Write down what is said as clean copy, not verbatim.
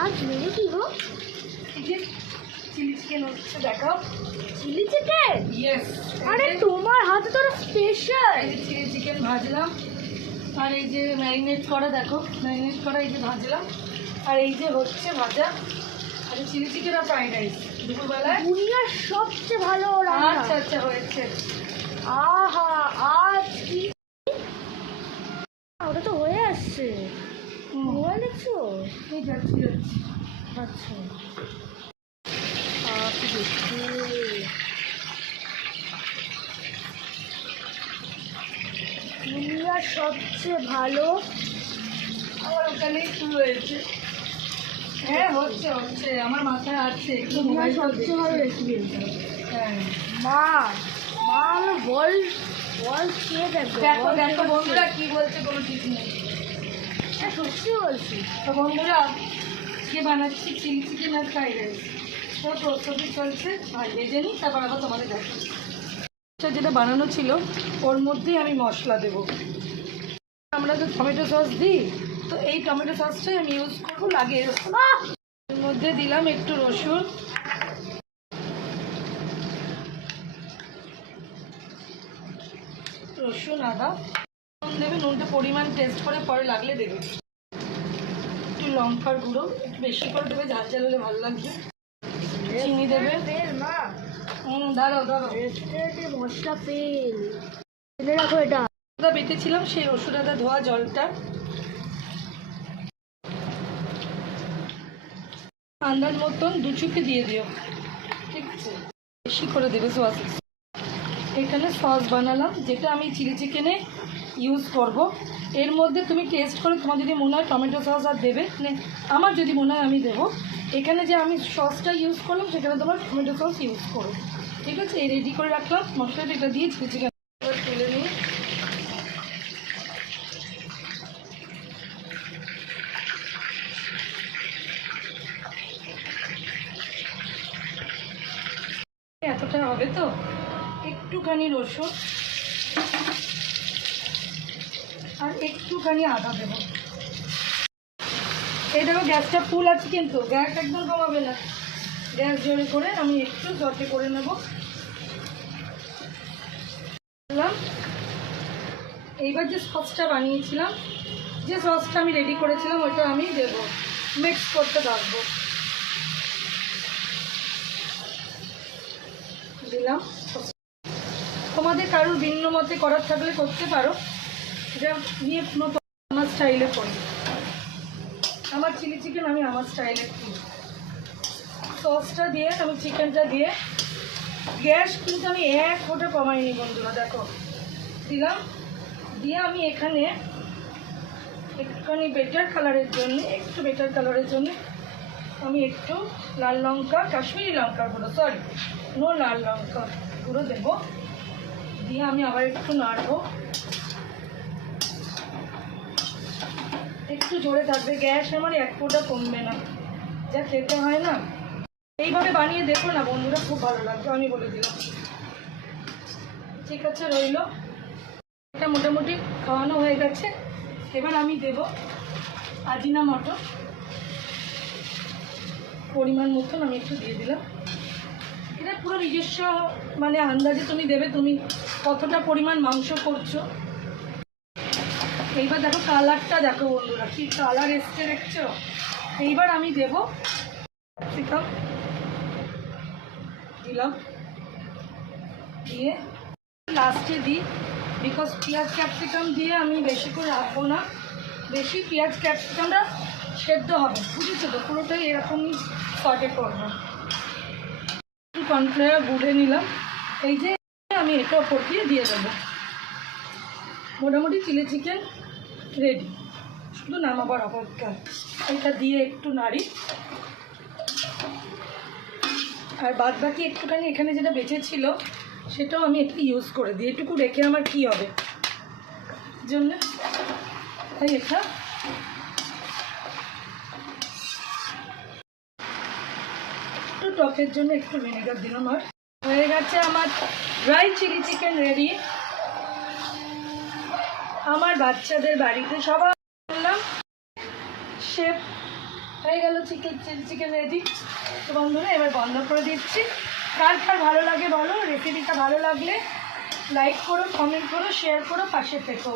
আজ মেনু কি গো? Chilli chicken হচ্ছে, দেখাও। Chilli chicken? ইয়েস। আরে তোমার হাতে তো স্পেশাল। এই যে চিলি চিকেন ভাজলাম, আর এই যে ম্যারিনেট করা, দেখো ম্যারিনেট করা, এই যে ভাজলাম, আর এই যে হচ্ছে ভাজা, আর চিলি চিকেন আর ফ্রাইড রাইস দুপুরবেলায়। দুনিয়ার সবচেয়ে ভালো রান্না। আচ্ছা আচ্ছা, হয়েছে। আহা, আজ কি ওটা তো হয়ে আসছে। মোবাইল দেখছো? এই যাচ্ছি যাচ্ছি। আচ্ছা, কি দেখছি। দুনিয়ার সবচেয়ে ভালো। আমার ওখানেই শুরু হয়েছে। হ্যাঁ, হচ্ছে হচ্ছে, আমার মাথায় আছে একটু। দুনিয়ার সবচেয়ে ভালো রেসিপি। হ্যাঁ, মা মা আমার বল বল খেয়ে দেখো। দেখো দেখো বন্ধুরা কি বলছে, কোনো ঠিক নেই। হ্যাঁ, সত্যি বলছি। তো বন্ধুরা, আজকে বানাচ্ছি চিলি চিকেন আর ফ্রাইড রাইস। তো প্রস্তুতি চলছে, আর ভেজে নিই, তারপর আবার তোমাদের দেখো। যেটা বানানো ছিল ওর মধ্যেই আমি মশলা দেবো। আমরা তো টমেটো সস দিই, তো এই টমেটো সসটাই আমি ইউজ করবো। লাগে এরকম। এর মধ্যে দিলাম একটু রসুন, আদা। নুন দেবে, নুনটা পরিমাণ টেস্ট করে পরে লাগলে দেবে। একটু লঙ্কার গুঁড়ো, একটু বেশি করে দেবে, ঝাল ঝাল হলে ভালো লাগবে। চিনি দেবে। মা দাঁড়াও দাঁড়াও, রেস্টুরেন্টে মশলা ফেলে রাখো। এটা আদা বেটেছিলাম, সেই রসুন আদা ধোয়া জলটা আন্দাজ মতন দু চুকে দিয়ে দিও, ঠিক আছে? বেশি করে দেবে সস। এখানে সস বানালাম, যেটা আমি চিলি চিকেনে ইউজ করব। এর মধ্যে তুমি টেস্ট করে, তোমার যদি মনে হয় টমেটো সস আর দেবে, আমার যদি মনে হয় আমি দেবো। এখানে যে আমি সসটা ইউজ করলাম, সেখানে তোমার টমেটো সস ইউজ করো, ঠিক আছে? এই রেডি করে রাখলাম মশলাটা, এটা দিয়ে চিলি চিকেন তুলে নিই। এতটা হবে তো, একটুখানি রসুন আর একটুখানি আদা দেবো। এই দেখো গ্যাসটা ফুল আছে, কিন্তু গ্যাস একদম কমাবে না, গ্যাস জোরে করে আমি একটু সটে করে নেব। এইবার যে সসটা বানিয়েছিলাম, যে সসটা আমি রেডি করেছিলাম, ওইটা আমি দেবো, মিক্স করতে থাকবো। দিলাম। তোমাদের কারোর ভিন্ন মতে করার থাকলে করতে পারো, এটা নিয়ে আমার স্টাইলে করি। আমার চিলি চিকেন আমি আমার স্টাইলে করি। সসটা দিয়ে আমি চিকেনটা দিয়ে, গ্যাস কিন্তু আমি এক ফোঁটা কমাইনি বন্ধুরা, দেখো দিলাম। দিয়ে আমি এখানে একটুখানি বেটার কালারের জন্য আমি একটু লাল লঙ্কা, কাশ্মীরি লঙ্কার গুঁড়ো, সরি নো লাল লঙ্কা গুঁড়ো দেবো। দিয়ে আমি আবার একটু নাড়বো, একটু জোরে থাকবে গ্যাস, আমার এক ফোঁটা কমবে না, যা খেতে হয় না। এইভাবে বানিয়ে দেখো না বন্ধুরা, খুব ভালো লাগবে, আমি বলে দিলাম। ঠিক আছে, রইল। এটা মোটামুটি খাওয়ানো হয়ে গেছে। এবার আমি দেব আজিনামটো, পরিমাণ মতন আমি একটু দিয়ে দিলাম। এটা পুরো নিজস্ব মানে আন্দাজে তুমি দেবে, তুমি কতটা পরিমাণ মাংস করছো। এইবার দেখো কালারটা দেখো বন্ধুরা, কি কালার এসছে দেখছো। এইবার আমি দেবো ক্যাপসিকাম, দিলাম। দিয়ে লাস্টে দিই, বিকজ পেঁয়াজ ক্যাপসিকাম দিয়ে আমি বেশি করে রাখবো না, বেশি পেঁয়াজ ক্যাপসিকামটা সেদ্ধ হবে, বুঝেছো তো? পুরোটাই এরকমই সটে করবো। একটু কর্নফ্লাওয়ার গুঁড়ে নিলাম, এই যে আমি এটা ওপর দিয়ে দেবো। মোটামুটি চিলি চিকেন রেডি, শুধু নামাবার অপেক্ষা। এটা দিয়ে একটু নাড়ি, আর বাদ বাকি একটুখানি এখানে যেটা বেঁচে ছিল সেটাও আমি একটু ইউজ করে দিই। এটুকু রেখে আমার কি হবে জন্য, তাই এটা একটু টকের জন্য একটু ভিনেগার দিলাম। আর হয়ে গেছে আমার ড্রাই চিলি চিকেন রেডি। আমার বাচ্চাদের বাড়িতে সবাই বললাম, শেফ হয়ে গেল চিলি চিকেন রেডি। তো বন্ধুরা এবার বন্ধ করে দিচ্ছি। কার কার ভালো লাগে বলো, রেসিপিটা ভালো লাগলে লাইক করো, কমেন্ট করো, শেয়ার করো, পাশে থেকো।